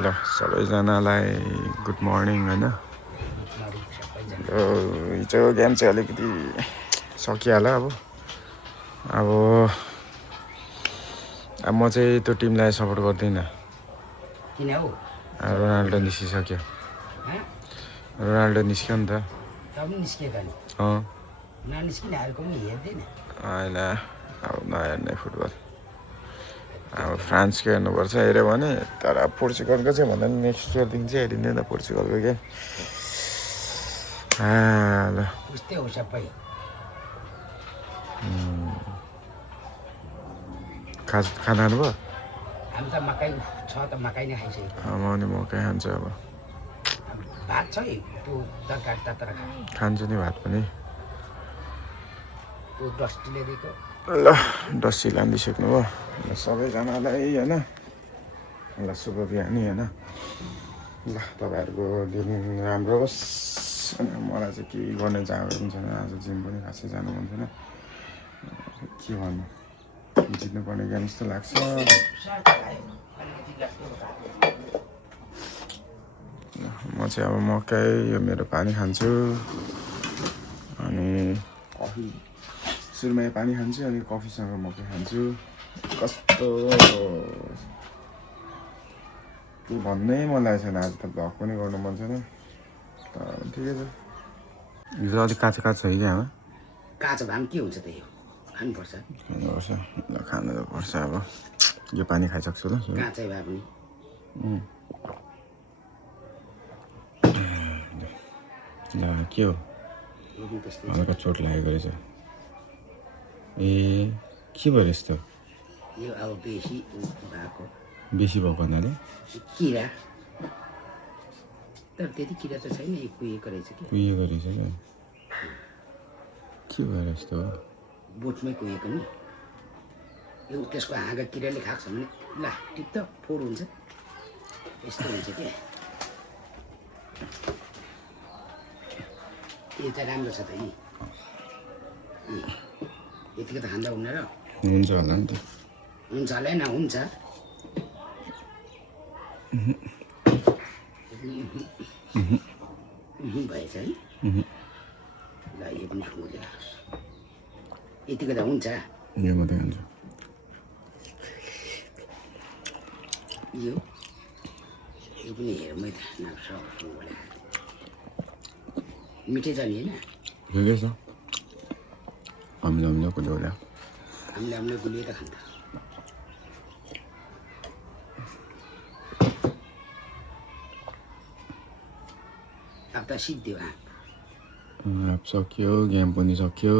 ल सबैजनालाई good morning होइन हिजो गेम चाहिँ अलिकति सकिहाल्यो अब म चाहिँ त्यो टिमलाई सपोर्ट गर्दिनँ। किन हौ? रोनाल्डो निस्किसक्यो। रोनाल्डो निस्क्यो नि त। तब निस्कियो त नि। ननिस्किने हालको पनि हेर्दैन। होइन अब नहेर्ने फुटबल अब फ्रान्सको हेर्नुपर्छ हेऱ्यो भने। तर पोर्चुगलको चाहिँ भन्दा नेक्स्ट इयरदेखि चाहिँ हेरिँदैन पोर्चुगलको गेम। ल उस्तै हो सबै। खाना खानुभयो? हामी त मकै छ त मकै नै खाइसक्यो। म पनि मकै खान्छु अब। भात छ है त्यो तरकारी तातर खान्छु नि भात पनि। त्यो डस्टीले दिएको। ल डस्सी लानिदिइसक्नुभयो सबैजनालाई होइन। ल शुभ बिहानी होइन। ल तपाईँहरूको दिन राम्रो होस्। मलाई चाहिँ केही गर्ने जाँगर पनि छैन। आज जिम पनि खासै जानु मन छैन। के भन्नु जित्नुपर्ने गेम जस्तो लाग्छ। म चाहिँ अब मकै यो मेरो पानी खान्छु अनि कफी। सुरुमा पानी खान्छु अनि कफीसँग मकै खान्छु। कस्तो के भन्नै मन लागेको छैन। आज त भ्लग पनि गर्नु मन छैन। ठिकै छ। हिजो अलिक काँचो काँचो छ कि क्या? काँचो भए पनि के हुन्छ त यो खानुपर्छ। ल खानु त पर्छ अब। यो पानी खाइसक्छु ल। काँचै भए पनि ल के हो? हल्का चोट लागेको रहेछ। ए के भयो यस्तो? यो अब बेसी भएको हुनाले किरा। तर त्यति किरा त छैन। यो कुहिएको रहेछ कि कुहिएको रहेछ क्या? के भएर यस्तो हो? बोटमै कुहिएको नि। यो त्यसको हाँगा किराले खाएको छ भने ल टिप्त फोहोर हुन्छ। यस्तो हुन्छ क्या। यो चाहिँ राम्रो छ त यी। यतिको त खाँदा हुन्न र? हुन्छ होला नि त। हुन्छ होला न हुन्छ। भएछ है। ल यो पनि खुल्दै यतिको त हुन्छ। यो मात्रै खान्छु। यो पनि हेरौँ त नाप्छ। मिठै छ नि होइन? ठिकै छ। हामीले कुल्यो हामीले गुलियो त खान्छ। अब त सिद्धि भयो। अब सक्यो गेम पनि सक्यो।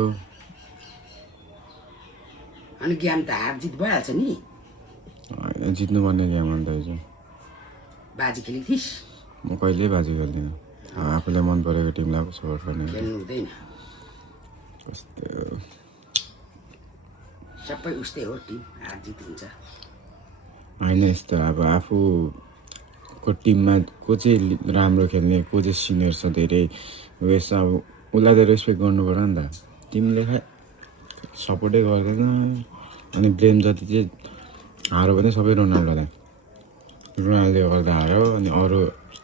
अनि गेम त हार जित भइहाल्छ नि। होइन जित्नुपर्ने गेम अन्त हिजो बाजी खेलेको थिइस्? म कहिल्यै बाजी खेल्दिनँ। आफूलाई मन परेको टिमलाई सपोर्ट गर्ने। खेल्नु हुँदैन। कस्तो सबै उस्तै हो। टिम हार जित हुन्छ। होइन यस्तो अब आफूको टिममा को चाहिँ राम्रो खेल्ने को चाहिँ सिनियर छ धेरै उयस अब उसलाई त रेस्पेक्ट गर्नु पर्यो नि त। टिमले खै सपोर्टै गर्दैन। अनि ब्लेम जति चाहिँ हारो भने सबै रोनाल्डोलाई गर्दा हारो। अनि अरू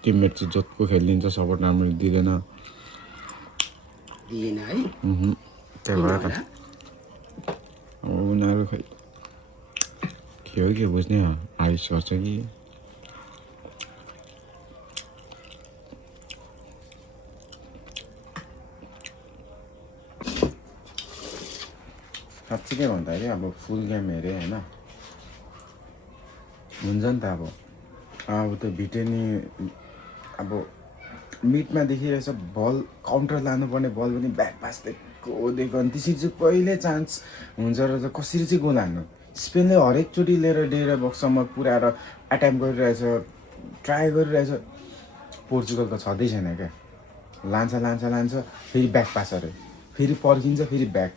टिममेट चाहिँ जसको खेलिदिन्छ सपोर्ट राम्रो दिँदैन। दिएन है? त्यही भएर त उनीहरू खै के हो के बुझ्ने आरिस गर्छ कि। साँच्चीकै भन्दाखेरि अब फुल गेम हेरेँ होइन हुन्छ नि त। अब त भिटेनी अब मिडमा देखिरहेछ बल काउन्टर लानुपर्ने बल पनि ब्याक पास दिएको अनि त्यसरी चाहिँ कहिले चान्स हुन्छ र चाहिँ कसरी चाहिँ गोल हान्नु। स्पेनले हरेकचोटि लिएर डेरा बक्ससम्म पुऱ्याएर एट्याम्प गरिरहेछ ट्राई गरिरहेछ। पोर्चुगल त छँदै छैन क्या। लान्छ फेरि ब्याक पास अरे फेरि पर्खिन्छ फेरि ब्याक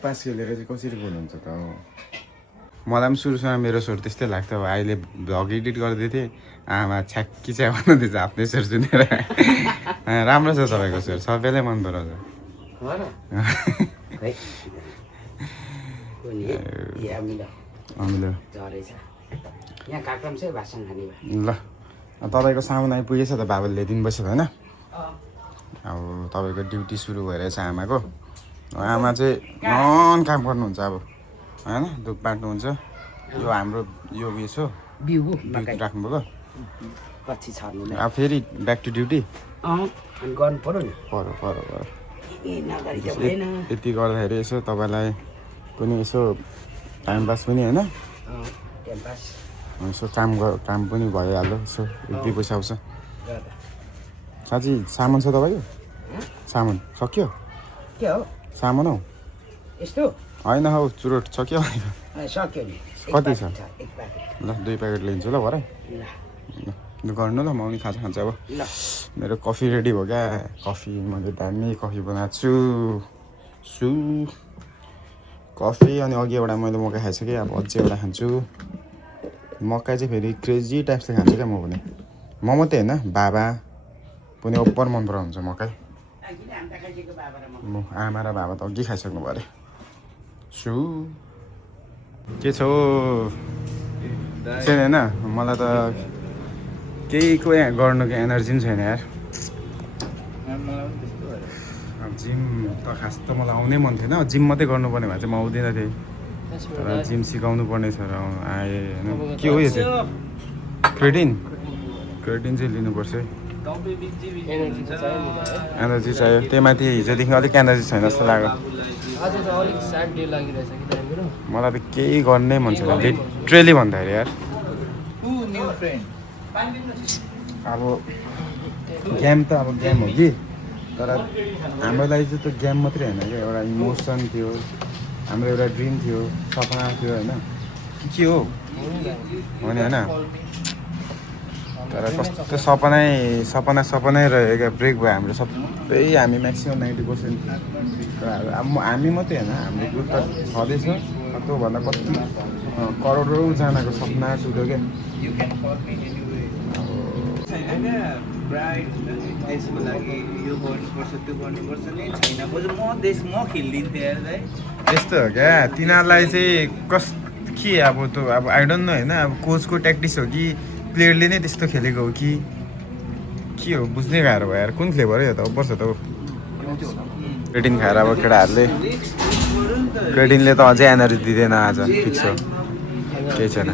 पास खेलेर चाहिँ कसरी गोल हुन्छ त? मलाई पनि सुरुमा मेरो स्वर त्यस्तै लाग्थ्यो। अब अहिले भ्लग एडिट गर्दै थिएँ आमा छ्याक्की छ्या भन्दैछ आफ्नै स्वर सुनेर। राम्रो छ तपाईँको स्वर सबैलाई मन पराउँछ। अमिलो यहाँ काक्रम चाहिँ भाषण खाने भयो ल तपाईँको सामान आइपुगेछ त बाबाले ल्याइदिनु भएछ होइन अब तपाईँको ड्युटी सुरु भइरहेछ आमाको आमा चाहिँ नन काम गर्नुहुन्छ अब होइन दुध बाँड्नुहुन्छ यो हाम्रो यो उयस हो बिउ ड्युटी राख्नुभएको पछि छर्नु अब फेरि ब्याक टु ड्युटी अनि गर्नु पर्यो नि पऱ्यो ए नगरी त भएन यति गर्दाखेरि यसो तपाईँलाई कुनै यसो टाइम पास पनि होइन टाइम पास यसो काम पनि भइहाल्यो यसो एक दुई पैसा आउँछ साँच्ची सामान छ तपाईँको सामान सक्यो के हो सामान हौ यस्तो होइन हौ चुरोट सक्यो सक्यो नि कति छ एक प्याकेट ल 2 प्याकेट लिन्छु ल भरे ल गर्नु ल म पनि खाजा खान्छु अब ल मेरो कफी रेडी भयो क्या कफी मैले दामी कफी बनाएको छु कफी अनि अघि एउटा मैले मकै खाइसकेँ अब अझै एउटा खान्छु मकै चाहिँ फेरि क्रेजी टाइप्सले खान्छु क्या म पनि म मात्रै होइन बाबा पनि ओभर मन पराउँछ मकै म आमा र बाबा त अघि खाइसक्नु पऱ्यो के छ छैन होइन मलाई त केहीको यहाँ गर्नुको एनर्जी पनि छैन यार अब जिम त खास त मलाई आउनै मन थिएन जिम मात्रै गर्नुपर्ने भए चाहिँ म आउँदिनँ थिएँ तर जिम सिकाउनु पर्ने छ र आएँ होइन के हो यो चाहिँ क्रेटिन चाहिँ लिनुपर्छ है एनर्जी चाहियो त्यही माथि हिजोदेखि अलिक एनर्जी छैन जस्तो लाग्यो मलाई त केही गर्नै मन छैन लिटरली भन्दाखेरि यार अब गेम त अब गेम हो कि तर हाम्रो लागि चाहिँ त्यो गेम मात्रै होइन क्या एउटा इमोसन थियो हाम्रो एउटा ड्रिम थियो सपना थियो होइन के हो नि होइन तर कस्तो सपनै रह्यो क्या ब्रेक भयो हाम्रो सबै हामी म्याक्सिमम् 90% अब हामी मात्रै होइन हाम्रो ग्रुप त छँदैछ त्योभन्दा कति करोडौँजनाको सपना टुट्यो क्या देशको लागि यो गर्नुपर्छ त्यो गर्नुपर्छ नै छैन म खेलिदिन्थेँ यार यस्तो हो क्या तिनीहरूलाई चाहिँ के अब त्यो अब आई डोन्ट नो होइन अब कोचको ट्याक्टिस हो कि प्लेयरले नै त्यस्तो खेलेको हो कि के हो बुझ्नै गाह्रो भयो यार कुन फ्लेभर हो यो त पर्छ त क्रेटिन खाएर अब केटाहरूले क्रेटिनले त अझै एनर्जी दिँदैन आज फिक्स हो केही छैन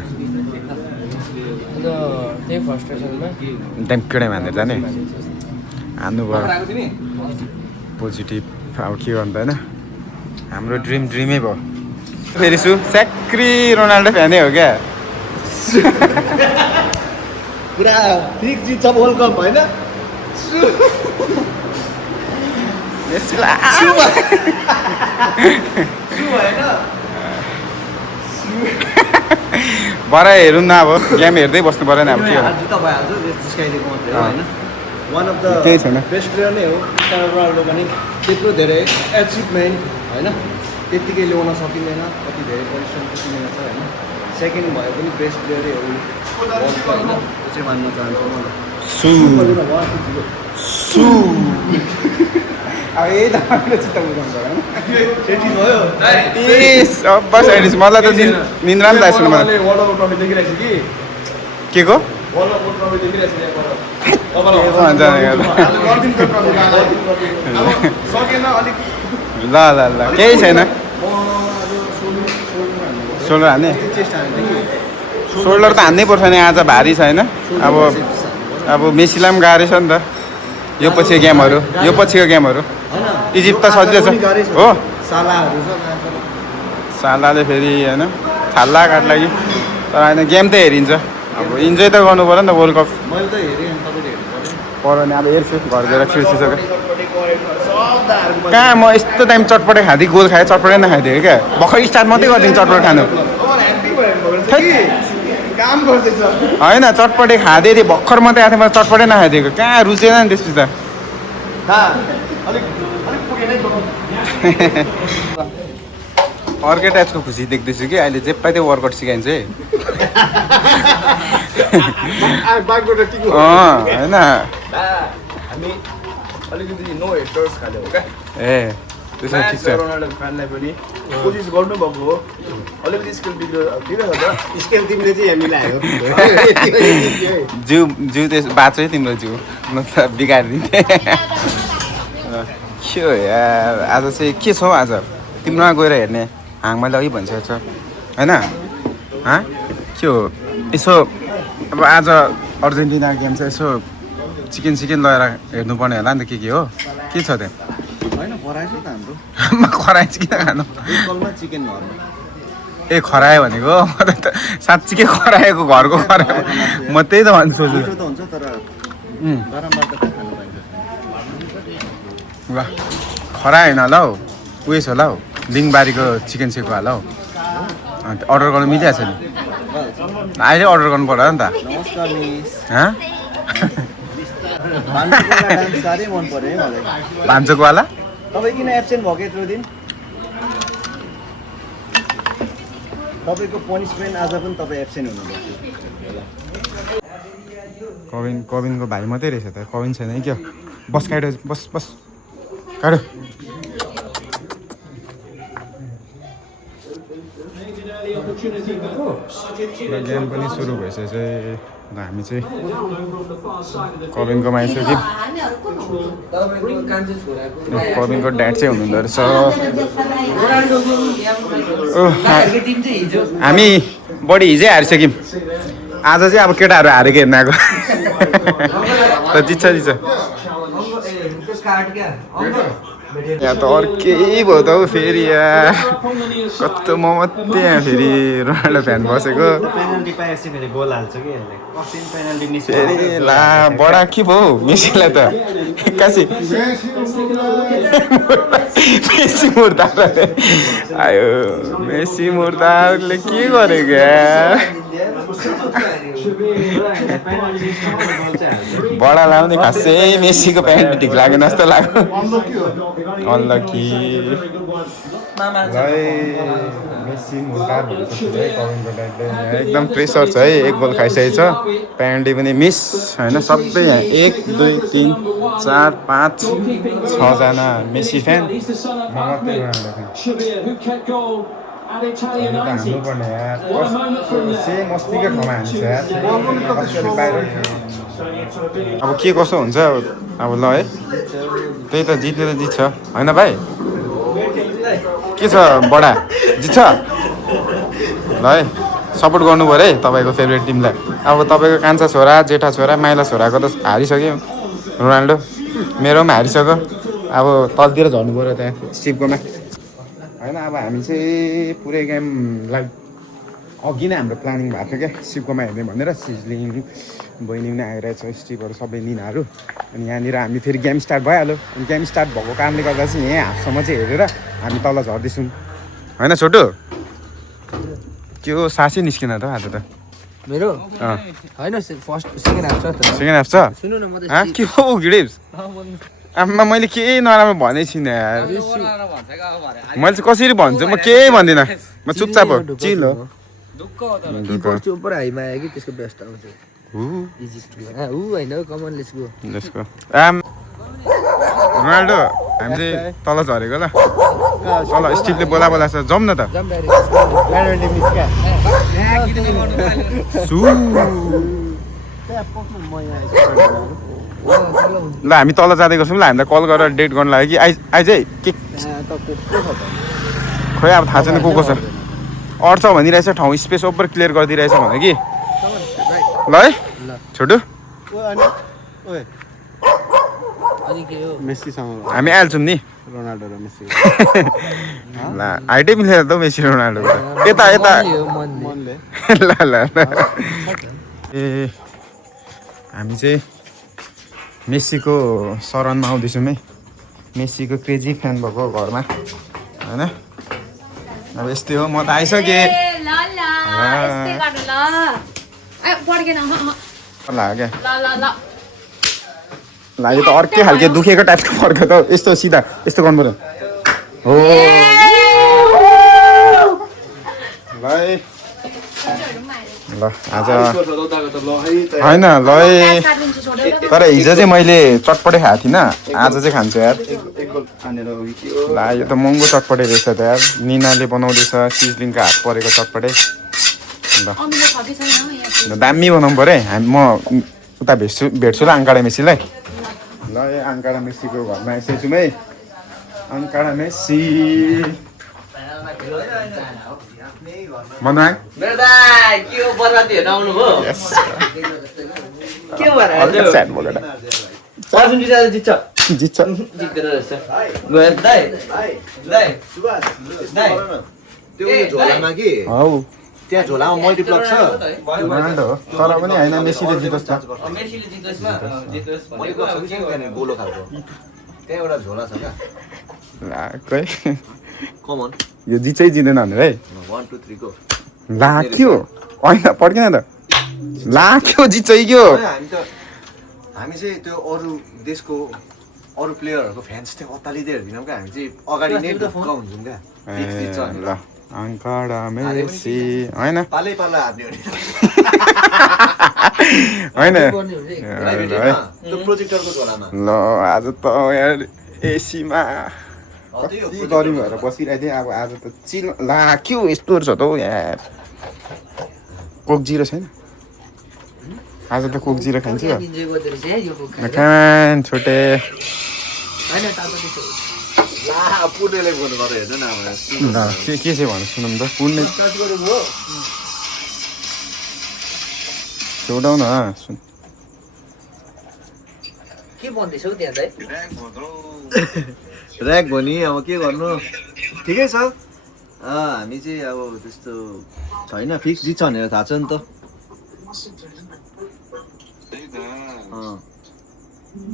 ट्याङ्कडै मानेर जाने हान्नु भयो पोजिटिभ अब के गर्नु त होइन हाम्रो ड्रिमै भयो फेरि स्याक्री रोनाल्डो फ्यानै हो क्या पुरा बिग जित्छ वर्ल्ड कप होइन भरे हेरौँ न अब गेम हेर्दै बस्नु पऱ्यो नि अब के हो वान अफ द केही छैन बेस्ट प्लेयर नै हो क्रिस्टियानो रोनाल्डो पनि त्यत्रो धेरै एचिभमेन्ट होइन त्यत्तिकै ल्याउन सकिँदैन कति धेरै परिश्रम सकिँदैन छ होइन सेकेन्ड भयो पनि बेस्ट प्लेयरै हो वर्ल्डको होइन त्यो चाहिँ मान्न चाहन्छु म अब यही त हाम्रो चित्त बुझाउँछ सेटी भयो मलाई त निन्द्रा पनि लाग्छ वर्ल्ड कप ट्रफी देखिरहेको छु के को वर्ल्ड कप ट्रफी देखिरहेको सकेन अलिक ल केही छैन सोल्डर हान्ने सोल्डर त हान्नै पर्छ नि आज भारी छ होइन अब मेसीलाई पनि गाह्रै छ नि त यो पछिको गेमहरू इजिप्ट त सजिलो छ हो सालाले फेरि होइन छाल्ला काट लागि तर होइन गेम त हेरिन्छ अब इन्जोय त गर्नु पऱ्यो नि त वर्ल्ड कप पऱ्यो नि अब हेर्छु घर गएर छिर्सिसक्यो कहाँ म यस्तो टाइम चटपटे खाँदै गोल खाएँ चटपटे नखाइदिएँ क्या भर्खर स्टार्ट मात्रै गरिदिउँ चटपटे खानु होइन चटपटे खाँदै थिएँ भर्खर मात्रै आएको थिएँ मैले चटपटे नखाइदिएको कहाँ रुचेन नि त्यसपछि त अर्कै टाइपको खुसी देख्दैछु कि अहिले जे पाइ त्यो वर्कआउट सिकाइन्छ है होइन हामी अलिकति नो हेटर्स खाले हो क्या ए त्यसो ठिक छ रोनाल्डो फ्यानलाई पनि कोसिस गर्नुभएको हो अलिकति स्किल बिग्रियो ठिकै छ त स्केल तिमीले चाहिँ यहाँ मिलायो जिउ त्यस बाँच्यो है तिम्रो जिउ मतलब बिगारिदिन्थे के हो यार आज चाहिँ के छ हौ आज तिम्रोमा गएर हेर्ने मैले अघि भनिसकेको छ होइन के हो यसो अब आज अर्जेन्टिना गेम चाहिँ यसो चिकन लगेर हेर्नुपर्ने होला नि त के हो के छ त्यहाँ होइन खरायो त हाम्रो खरायो चाहिँ किन खानु एकलमा चिकन घरमा ए खरायो भनेको म त साँच्चीकै खराएको घरको खरायो म त्यही त भन्नु सोच्छु मिठो त हुन्छ तर बारम्बार त खानु पाइन्छ ल खरायो होइन होला हौ उयस होला हौ लिङबारीको चिकन सेक होला हौ अर्डर गर्नु मिलिहाल्छ नि अहिले अर्डर गर्नु पर्यो नि त नमस्कार मिस हँ भान्चोको डान्स साह्रै मन पर्यो है मलाई भान्चोकवाला तपाईँ किन एब्सेन्ट भएको यत्रो दिन तपाईँको पनिसमेन्ट आज पनि तपाईँ एब्सेन्ट हुनुभयो कविनको भाइ मात्रै रहेछ त कविन छैन है क्या बस काट्यो बस काट्यो गेम पनि सुरु भइसकेको चाहिँ हामी चाहिँ कविनको आइसक्यौँ कविनको ड्याड चाहिँ हुनुहुँदो रहेछ हामी बढी हिजै हारिसक्यौँ आज चाहिँ अब केटाहरू हारेको हेर्न आएको त जित्छ यहाँ त अर्कै भयो त हौ फेरि यहाँ कस्तो म मात्रै यहाँ फेरि रोनाल्डो फ्यान बसेको पेनल्टी पाएपछि फेरि गोल हाल्छ कि यसले अस्ति पेनल्टी निस्क्यो फेरि ला बडा के भयो मेसीलाई त एक्कासी मेसी मुर्दार आयो मेसी मुर्दारले के गरेको यार बडा लाउने खासै मेसीको प्यान्ट ठिक लागेन जस्तो लाग्यो अनलकी मेसी मुर्दार एकदम प्रेसर छ है एक गोल खाइसकेको छ पेनल्टी पनि मिस होइन सबै यहाँ 1 2 3 4 5 6जना मेसी फ्यान म मात्रै रोनाल्डो फ्यान हान्नुपर्ने यार सेम अस्तिकै ठाउँमा हान्छ यार अब के कसो हुन्छ अब ल है त्यही त जित्ने त जित्छ होइन भाइ के छ बडा जित्छ ल है सपोर्ट गर्नु पऱ्यो है तपाईँको फेभरेट टिमलाई अब तपाईँको कान्छा छोरा जेठा छोरा माइला छोराको त हारिसक्यो रोनाल्डो मेरो पनि हारिसक्यो अब तलतिर झर्नु पऱ्यो त्यहाँ स्टिभकोमा होइन अब हामी चाहिँ पुरै गेमलाई अघि नै हाम्रो प्लानिङ भएको थियो क्या सिपकोमा हेर्ने भनेर सिजलिङ बहिनी पनि आइरहेछ स्टिभहरू सबै लिनाहरू अनि यहाँनिर हामी फेरि गेम स्टार्ट भइहाल्यो अनि गेम स्टार्ट भएको कारणले गर्दा चाहिँ यहीँ हाफसम्म चाहिँ हेरेर हामी तल झर्दैछौँ होइन छोटो के हो सासै निस्किन त आज त मेरो होइन फर्स्ट सेकेन्ड हाफ छ त सेकेन्ड हाफ छ सुन्नु न म त के हो गिडिप्स आमा मैले केही नराम्रो भनेको छुइनँ यार मैले चाहिँ कसरी भन्छु म केही भन्दिनँ म चुपचाप हो चिल हो किपर चाहिँ ऊपर हाइमा आयो कि त्यसको व्यस्त आउँछ इजी टु ऊ हैन कमन लेट्स गो रोनाल्डो हामी चाहिँ तल झरेको ल तल स्टिभले बोला छ जाउँ न त ल हामी तल जाँदै गर्छौँ ल हामीलाई कल गरेर डेट गर्नु लाग्यो कि आइज है के खोइ अब थाहा छैन को छ अड्छ भनिरहेछ ठाउँ स्पेस ओभर क्लियर गरिदिइरहेछ भने कि ल है छोटो हामी आइहाल्छौँ नि रोनाल्डो र मेसी ल हाइटै मिलेर त मेसी रोनाल्डो यता ल ल ए हामी चाहिँ मेसीको शरणमा आउँदैछौँ है मेसीको क्रेजी फ्यान भएको घरमा होइन अब यस्तै हो म त आइसकेँ लाग्यो लाग्यो त अर्कै खालको दुखेको टाइपको फर्क्यो त यस्तो सिधा यस्तो गर्नु पर्यो हो ल आज होइन ल तर हिजो चाहिँ मैले चटपटै खाएको थिइनँ आज चाहिँ खान्छु यार मेपल हानेर हो कि के हो ला यो त महँगो चटपटे रहेछ त यार निनाले बनाउँदैछ सिजलिङको हात परेको चटपटे ल दामी बनाउनु पऱ्यो है म उता भेट्छु ल आङ्काडा मेसीलाई ल यो आङ्काडा मेसीको घरमा आइसकेको छु है आङ्काडा मेसी मनाङ मेरो दाइ के हो बर्बादी हेर्न आउनुभयो के भएर स्याड भएर अर्जुन जित्छ जित्छ जित्दैन रहेछ गयो दाइ दाइ दाइ त्यो झोलामा कि हौ त्यहाँ झोलामा मल्टिप्लक छ रोनाल्डो हो तर पनि होइन मेसीले जितोस् त मेसीले जित्दैछ जित्दैछ मल्टिप्लक छ कि त्यहाँनिर गोलो खालको त्यहाँ एउटा झोला छ क्या ला खै कमन यो जित्छै जित्दैन भनेर है 1 2 3 को ला के हो होइन पड्केन त ला के हो जित्छ यो हामी चाहिँ त्यो अरू देशको अरू प्लेयरहरूको फ्यान्स चाहिँ अत्तालिँदै हेर्दैनौँ क्या हामी चाहिँ अगाडि नै ढुक्क हुन्छौँ क्या ल आङ्काडा मेसी होइन पालै पाला हार्ने होइन त्यो प्रोजेक्टरको झोलामा ल आज त यार एसीमा कति गरम भएर बसिरहेको थिएँ अब आज त चिल ला के हो यस्तो छ त हौ यार कोक जिरो छैन आज त कोक जिरो खान्छु इन्जोय गर्दै रहेछ है यो कोक खान छोटे हैन तातो दिसो ला पुर्नेले फोन गरेर हेर्नु न अब ल के चाहिँ भन्नु सुनौँ त पुण्य सर्च गर्नु भयो छोडाउ न सुन के भन्दैछौ त्यहाँ दाइ ऱ्याक भयो नि अब के गर्नु ठिकै छ हामी चाहिँ अब त्यस्तो छैन फिक्स जित्छ भनेर थाहा छ नि त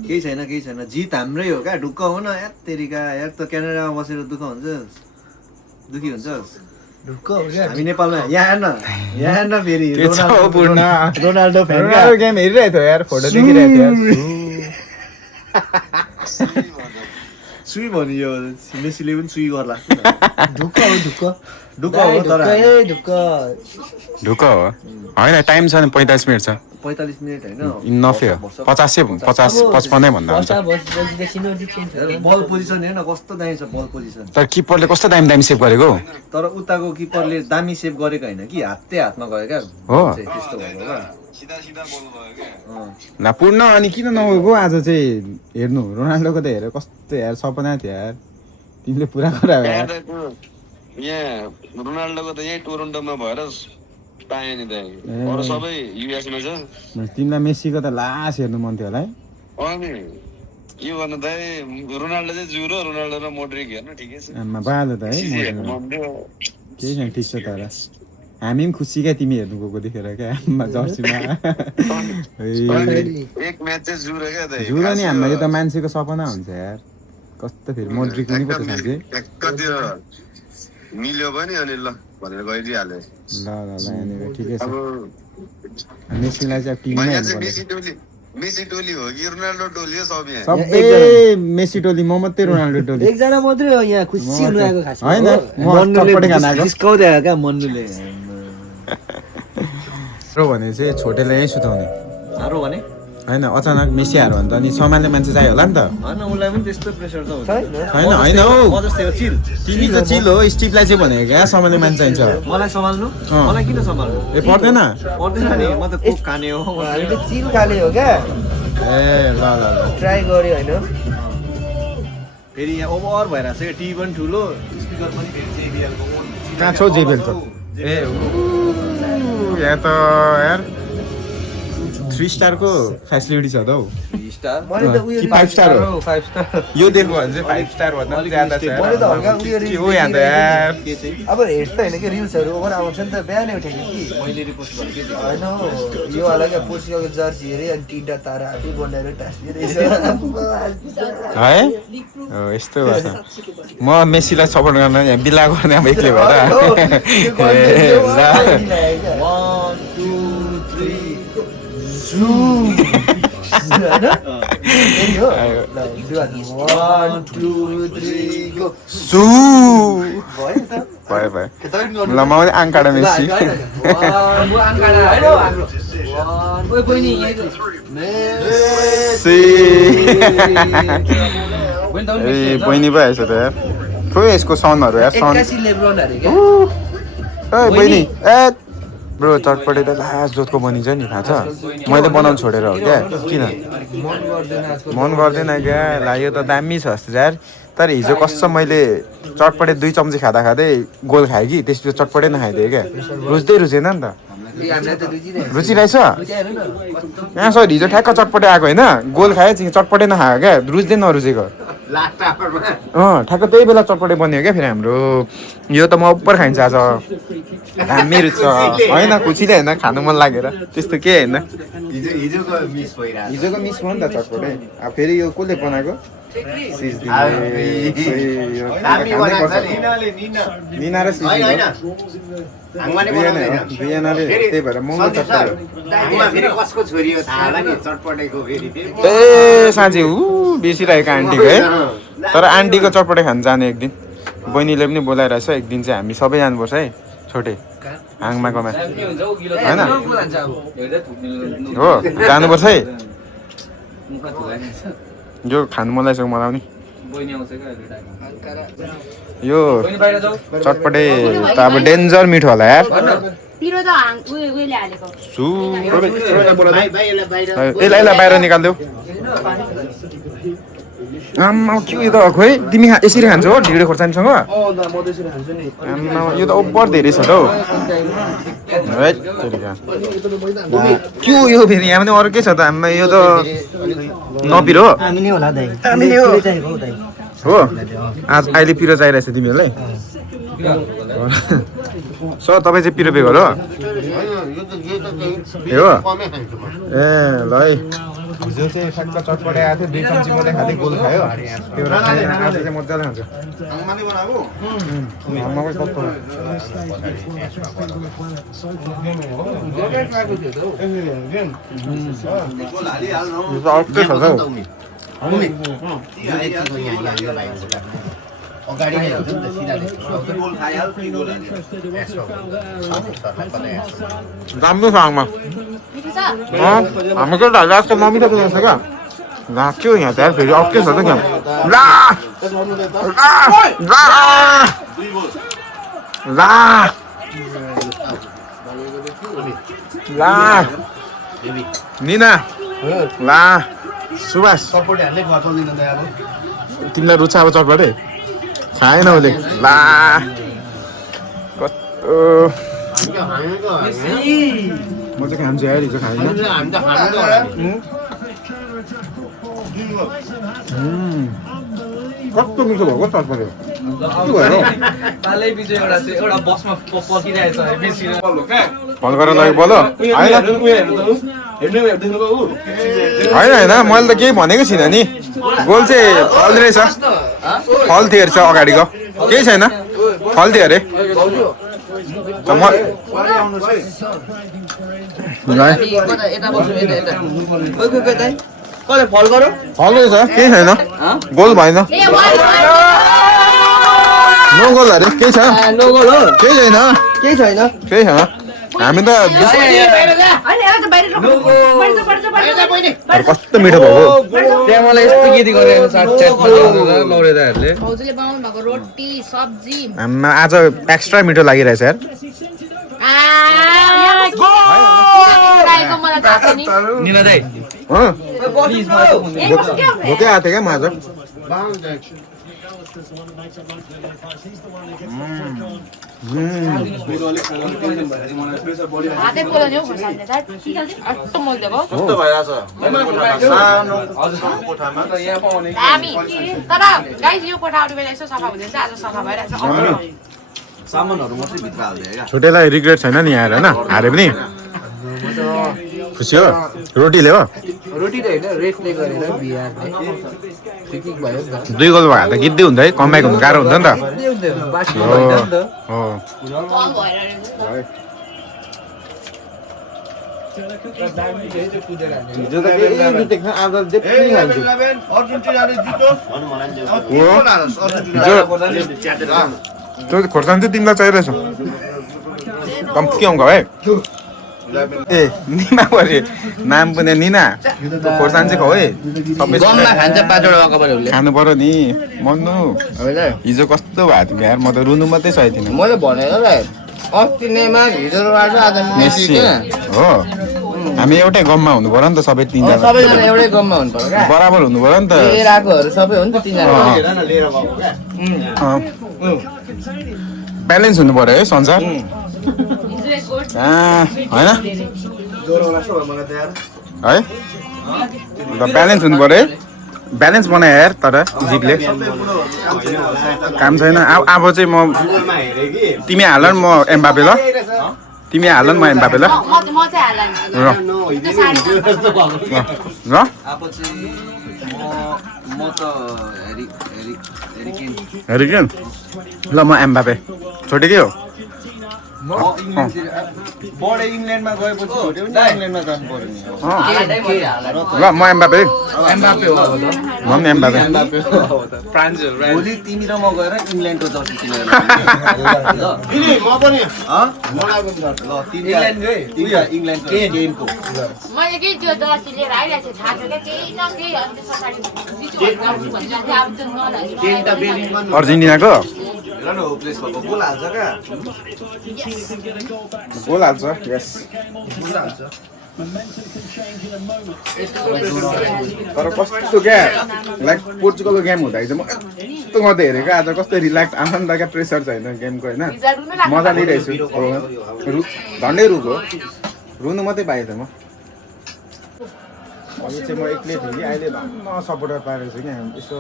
केही छैन जित हाम्रै हो क्या ढुक्क हो न यार तेरिका यार त क्यानाडामा बसेर दुखी हुन्छस् ढुक्क हो क्या हामी नेपालमा यहाँ हेर्न फेरि के छ हौ पूर्ण रोनाल्डो फ्यान गेम हेरिरहेको थियो यार फोटो देखिरहेको थियो सुई भनियो मेसीले पनि सुई गर्ला ढुक्क हो ढुक्क हो तर ढुक्क हो होइन टाइम छ नि 45 मिनट छ 45 मिनट होइन इनफै हो 55 भन्दा हुन्छ बल पोजिसन हेर्न कस्तो दामी छ बल पोजिसन तर किपरले कस्तो दामी सेभ गरेको हौ तर उताको किपरले दामी सेभ गरेको होइन कि हातमा गयो क्या हो त्यस्तो भएको क्या ल पूर्ण अनि किन नगएको आज चाहिँ हेर्नु रोनाल्डोको त हेरेर कस्तो यार सपना थियो यार तिमीले पुरा गरायो यार यहाँ रोनाल्डोको त यही टोरन्टोमा भएर पाएँ नि दाइ अरू सबै युएसमा छ तिमीलाई मेसीको त लास हेर्नु मन थियो होला है अनि के गर्नु दाइ रोनाल्डो चाहिँ जुरो रोनाल्डो र मोड्रिक हेर्नु ठिकै छ आमा बालो त है केही छैन ठिक छ तर हामी पनि खुसी क्या तिमी हेर्नु गएको देखेर क्या जर्सीमा एक म्याच चाहिँ जुरो क्या दाइ जुरो नि हाम्रो यो त मान्छेको सपना हुन्छ यार कस्तो फेरि मोड्रिक पनि पो त साँच्चै त्यो मिल्यो पनि अनि ल भनेर गइदिइहाल्यो ल यहाँनिर ठिकै छ मेसीलाई चाहिँ अब टिममै हेर्नु पर्छ मेसी टोली हो कि रोनाल्डो टोली हो सब यहाँ सबै मेसी टोली म मात्रै रोनाल्डो टोली एकजना मात्रै हो यहाँ खुसी हुनु आएको खास होइन म चटपटे खान आएको जिस्काउँदै आयो क्या मन्नुले भने चाहिँ छोटेलाई यहीँ सुताउने हारो भने होइन अचानक मेसी हारो भने त अनि सम्हाल्ने मान्छे चाहियो होला नि त होइन उसलाई पनि त्यस्तो प्रेसर त हुन्छ होइन हौ म जस्तै हो चिल तिमी त चिल हो स्टिभलाई चाहिँ भनेको क्या सम्हाल्ने मान्छे चाहिन्छ मलाई सम्हाल्नु मलाई किन सम्हाल्नु ए पर्दैन पर्दैन नि म त कोक खाने हो हामी त चिल खाले हो क्या ए ल ट्राई गर्यो होइन फेरि यहाँ ओभर भइरहेको छ क्या टिभी पनि ठुलो स्पिकर पनि फेरि जेबिएलको कहाँ छौ जेबिएल छ ए यहाँ त यार 3 स्टारको फेसिलिटी छ त हौ स्टार मैले त उयो कि 5 स्टार हो 5 स्टार यो दिएको भने चाहिँ 5 स्टार भन्दा पनि ज्यादा छ मैले त हल्का उयो के हो यहाँ त यार के चाहिँ अब हेर्छ होइन कि रिल्सहरू ओभर आउँछ नि त बिहानै उठेको कि मैले रिपोस्ट गरेको के थियो होइन हौ यो वाला क्या पोर्चुगलको जर्सी हेरे अनि तिनवटा तारा हाटी बनाएर टाँस्ने रहेछ है हो यस्तो भएछ म मेसीलाई सपोर्ट गर्न यहाँ बिल्ला गर्ने अब एक्लै भएर भयो ल म पनि आङ्काडा मेसी ए बहिनी पो आएछ त यार खोइ यसको सनहरू यार सन 81 लेब्रोन अरे क्या ए बहिनी ए ब्रो चटपटे त लास्ट जोतको बनिन्छ नि थाहा छ मैले बनाउनु छोडेर हो क्या किन मन गर्दैन क्या ला यो त दामी छ जस्तो यार तर हिजो कसम मैले चटपटे 2 चम्ची खाँदा खाँदै गोल खाएँ कि त्यसपछि चटपटे नखाइदिएँ क्या रुच्दैन नि त रुचिरहेछ यहाँ सर हिजो ठ्याक्क चटपटे आएको होइन गोल खाएँ चटपटे नखाएको क्या रुच्दै नरुचेको ठ्याक्क त्यही बेला चटपटे बन्यो क्या फेरि हाम्रो यो त म उपर खाइन्छ आज दामी रुच्छ होइन खुसीले होइन खानु मन लागेर त्यस्तो के होइन हिजोको मिस भयो नि त चटपटे अब फेरि यो कसले बनाएको निना र बिहानले त्यही भएर महँगो ए साँच्चै बेसी रहेको आन्टीको है तर आन्टीको चटपटे खान जाने एक दिन बहिनीले पनि बोलाइरहेछ एक दिन चाहिँ हामी सबै जानुपर्छ है छोटे आङमाकोमा होइन हो जानुपर्छ है यो खानु मन लागेको मलाई पनि यो चटपटे त अब डेन्जर मिठो होला यार यसलाई बाहिर निकालिदेऊ आम्मा के यो त खोइ तिमी यसरी खान्छौ हो ढिँडो खोर्सानीसँग आम्मा यो त ओभर धेरै छ त हौ के हो यो फेरि यहाँ पनि अर्कै छ त आम्मा यो त नपिरो हो आज अहिले पिरो चाहिरहेछ तिमीहरूलाई सर तपाईँ चाहिँ पिरो बेगर हो ए हो ए ल है हिजो चाहिँ ठ्याक्क चटपटे आएको थियो 2 चम्ची मात्रै खाँदै गोल खायो त्यो भएर खाँदैन आज चाहिँ मजाले खान्छ आमाकै कस्तो यो त अर्कै छ त राम्रो छ आमा हाम्रो त लास्टको मम्मी त बनाउँछ क्या राख्यो यहाँ त फेरि अर्कै छ त क्या ला निना ला सुभाष तिमीलाई रुचा अब चटपटे खाएन उसले ला कस्तो म चाहिँ खान्छु यार हिजो खाएन कस्तो मिठो भएको चटपटे फल गरेर लगेको बोल होइन मैले त केही भनेको छुइनँ नि गोल चाहिँ फल्दो रहेछ फल थियो अरे अगाडिको केही छैन फल थियो अरे फल रहेछ केही छैन गोल भएन नो गोल अरे केही छ केही छैन हामी त कस्तो मिठो भएको त्यहाँ मलाई यस्तो गीत गरेको लौरेदाहरूले भाउजूले बनाउनु भएको रोटी सब्जी आम्मा आज एक्स्ट्रा मिठो लागिरहेछ यार निना दाइ भोकै आएको थियो क्या म आज हातै बोलाउने हौ खोर्सानीले त अट्टो मोल्देको दामी तर गाइस यो कोठा अरू बेला यसो सफा हुँदैन आज सफा भइरहेछ सामानहरू मात्रै भित्र हाल्दै क्या छुटेलाई रिग्रेट छैन नि यहाँ होइन हारे पनि खुसी हो रोटीले हो रोटी त होइन रेफले गरेर बिहारले ठिक भयो नि त 2 गोल भए त गिद्दै हुन्छ है कमब्याक हुनु गाह्रो हुन्छ नि त खोर्सानी चाहिँ तिमीलाई चाहिरहेछ कम के आउँछ है ए निमा पऱ्यो नाम पनि निना खोर्सानी चाहिँ खाऊ है सबै गममा खान्छ 5 वटा कपालहरूले खानु पर्यो नि मन्नु हिजो कस्तो भएको थियो यार म त रुनु मात्रै सकेको थिइनँ मैले भनेर ल अस्ति नेमार हिजो आज मेसी हो हामी एउटै गममा हुनु पर्यो नि त सबै तिनजना सबैजना एउटै गममा हुनु पर्यो क्या बराबर हुनु पर्यो नि त लिएर आएकोहरू सबै हो नि त तिनजना ब्यालेन्स हुनु पर्यो है संसार होइन है ब्यालेन्स हुनु पर्यो है ब्यालेन्स बनायो यार तर जिपले काम छैन अब चाहिँ म तिमी हाल न म एम्बापे ल तिमी हाल न म एम्बापे ल म चाहिँ हाल्दैन ल म त हेरी के ल म एम्बापे छोटेकै हो बडे इङ्ल्यान्डमा गएपछि छोड्यो भने इङ्ल्यान्डमा जानु पर्यो नि ल म एम्बापे एम्बापे हो अब म पनि एम्बापे भोलि तिमी र म गएर इङ्ल्यान्डको जर्सी किनेर इङ्ल्यान्डको केनको मैले केही त्यो जर्सी लिएर आइरहेको छु थाहा छ क्या केही न केही अनि त्यो पछाडि अब त्यो नलाग्यो अर्जेन्टिनाको प्लेस भएको गोल हाल्छ क्या गोल हाल्छ यस तर कस्तो क्या लाइक पोर्चुगलको गेम हुँदाखेरि चाहिँ म यस्तो मात्रै हेरेँ क्या आज कस्तो रिल्याक्स आनन्द क्या प्रेसर छैन गेमको होइन मजा लिइरहेछु झन्डै रुको रुनु मात्रै पाएँ त म अघि चाहिँ म एक्लै थिएँ कि अहिले धन्न सपोर्टर पारेको छु क्या यसो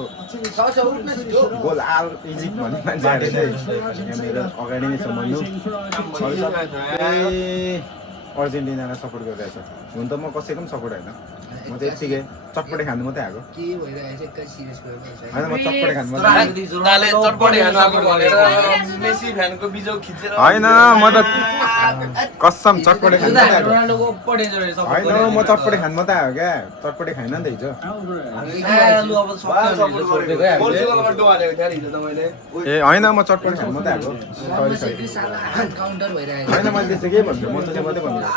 गोल आल इजिप्ट भन्ने मान्छेहरू चाहिँ यहाँ मेरो अगाडि नै छ भन्नु अर्जेन्टिनालाई सपोर्ट गरिरहेछ हुन त म कसैको पनि सपोर्ट होइन म चाहिँ यत्तिकै चटपटे खानु मात्रै आएको होइन म चटपटे खानु मात्रै होइन म त कसम चटपटे खानु मात्रै आएको होइन म चटपटे खानु मात्रै आयो क्या चटपटे खाइन नि त हिजो ए होइन म चटपटे खानु मात्रै आएको सरी काउन्टर भइरहेको होइन मैले त्यस्तो केही भन्छु म त त्यो मात्रै भन्छु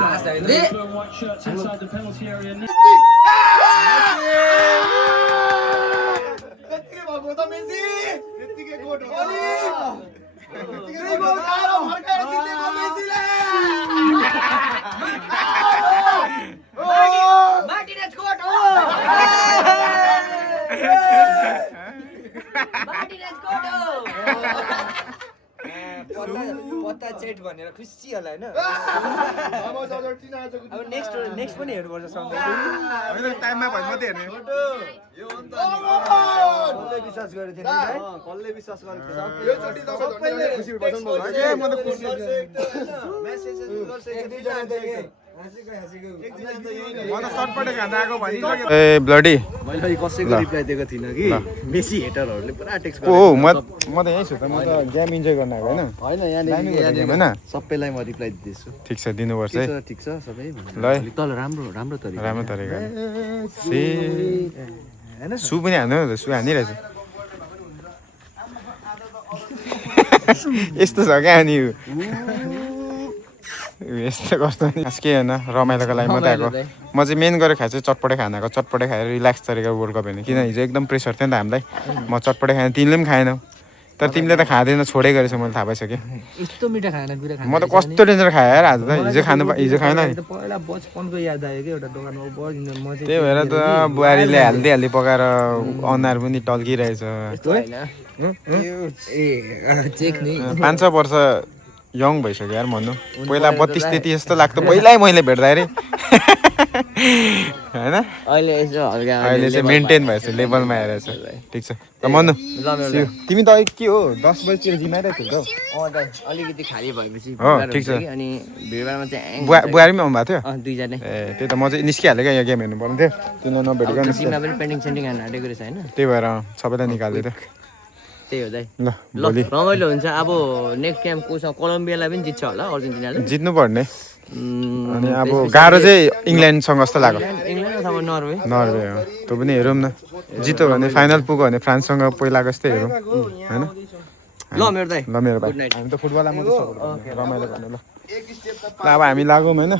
पत्ता चेट भनेर खुसी होला होइन अब नेक्स्ट पनि हेर्नुपर्छ सँगै टाइममा भयो मात्रै हेर्ने विश्वास गरेको थिएँ कसले विश्वास गरेको ए ब्लडी मैले कसैको रिप्लाई दिएको थिइनँ कि मेसी हेटरहरूले पुरा टेक्स्ट ओ म त यहीँ छु त म त गेम इन्जोय गर्न आएको होइन होइन होइन सबैलाई म रिप्लाई दिँदैछु ठिक छ दिनुपर्छ है ठिक छ सबै ल तल राम्रो तरिका राम्रो तरिका सु पनि हान्नु सु हानिरहेछु यस्तो छ क्या अनि यस्तो कस्तो नि खास के होइन रमाइलोको लागि मात्रै आएको म चाहिँ मेन गरेर खाएँ चाहिँ चटपटे खाना आएको चटपटे खाएर रिल्याक्स तरिका वर्ल्ड कप हेर्ने किन हिजो एकदम प्रेसर थियो नि त हामीलाई म चटपटे खाएँ तिमीले पनि खाएनौ तर तिमीले त खाँदैन छोडै गरेछ मैले थाहा पाइसकेँ यस्तो मिठा खानापिना म त कस्तो डेन्जर खाएँ यार आज त हिजो खाएन नि पहिला बचपनको याद आयो कि एउटा दोकानमा बढिदिनु म चाहिँ त्यही भएर त बुहारीले हाल्दै पकाएर अनुहार पनि टल्किरहेछ ए चेक नि 500 वर्ष यङ भइसक्यो यार भन्नु पहिला 32-33 जस्तो लाग्थ्यो पहिल्यै मैले भेट्दाखेरि होइन अहिले यसो हल्का अहिले चाहिँ मेन्टेन भएछ लेभलमा आएर छ ठिक छ ल मन्नु तिमी त के हो 10 बजीतिर जिम आइरहेको थियौ दाइ अलिकति खाली भएपछि हो ठिक छ अनि भिडभाडमा चाहिँ बुहारी पनि आउनु भएको थियो दुईजना ए त्यही त म चाहिँ निस्किहालेँ क्या यहाँ गेम हेर्नु पर्ने थियो तिमीलाई नभेटेको जिममा पनि पेन्टिङ सेन्टिङ हान्न आँटेको रहेछ होइन त्यही भएर सबैलाई निकाल्दै थियो त्यही हो दाइ ल ल रमाइलो हुन्छ अब नेक्स्ट गेम कोसँग कोलम्बियालाई पनि जित्छ होला अर्जेन्टिनाले जित्नु पर्ने अनि अब गाह्रो चाहिँ इङ्ल्यान्डसँग जस्तो लाग्यो इङ्ल्यान्ड अथवा नर्वे नर्वे हो त्यो पनि हेरौँ न जित्यो भने फाइनल पुग्यो भने फ्रान्ससँग पहिलाको जस्तै हेरौँ होइन ल मेरो दाइ ल मेरो भाइ हामी त फुटबललाई मात्रै सपोर्ट गर्छौँ रमाइलो गर्नु ल अब हामी लागौँ होइन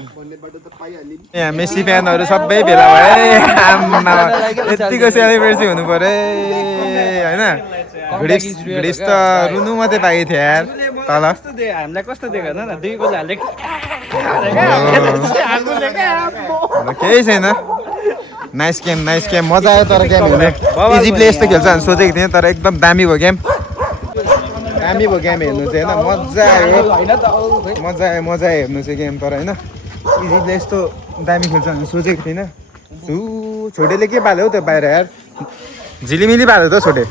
यहाँ मेसी फ्यानहरू सबै भेला भयो आम्मा यतिको सेलिब्रेसी हुनु पर्यो होइन घुडिस त रुनु मात्रै पाएको थियो यार तल हामीलाई कस्तो दिएको न 2 गोल हाले केही छैन नाइस गेम मजा आयो तर गेम हेर्नु इजी प्ले यस्तो खेल्छ भने सोचेको थिएँ तर एकदम दामी भयो गेम हेर्नु चाहिँ होइन मजा आयो हेर्नु चाहिँ गेम तर होइन इजी प्ले यस्तो दामी खेल्छ भने सोचेको थिइनँ छोटेले के पाल्यो हौ त्यो बाहिर यार झिलिमिली पाल्यो त छोटे